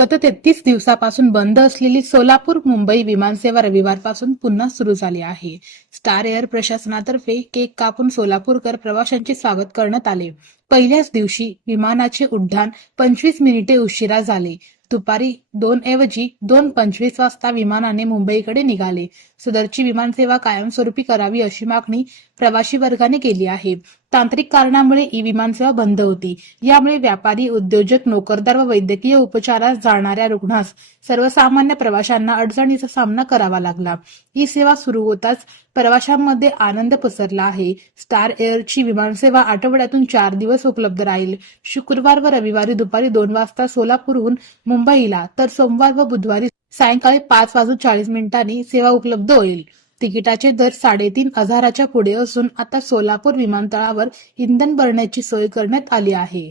गत 33 दिवसापासून बंद असलेली सोलापूर मुंबई विमानसेवा रविवारपासून पुन्हा सुरू झाली आहे. स्टार एअर प्रशासनातर्फे केक कापून सोलापूरकर प्रवाशांचे स्वागत करण्यात आले. पहिल्याच दिवशी विमानाचे उड्डाण 25 मिनिटे उशिरा झाले. दुपारी 2 ऐवजी 2:25 वाजता विमानाने मुंबईकडे निघाले. सदरची विमानसेवा कायमस्वरूपी करावी अशी मागणी प्रवासी वर्गाने केली आहे. तांत्रिक कारणामुळे ही विमानसेवा बंद होती. यामुळे व्यापारी, उद्योजक, नोकरदार व वैद्यकीय उपचारास जाणाऱ्या रुग्णास सर्वसामान्य प्रवाशांना अडचणीचा सामना करावा लागला. ही सेवा सुरू होताच प्रवाशांमध्ये आनंद पसरला आहे. स्टार एअरची विमानसेवा आठवड्यातून 4 दिवस उपलब्ध राहील. शुक्रवार व रविवारी दुपारी 2 वाजता सोलापूरहून मुंबईला तर सोमवार व बुधवारी सायंकाळी 5:40 सेवा उपलब्ध होईल. तिकिटाचे दर 3,500च्या पुढे असून आता सोलापूर विमानतळावर इंधन भरण्याची सोय करण्यात आली आहे.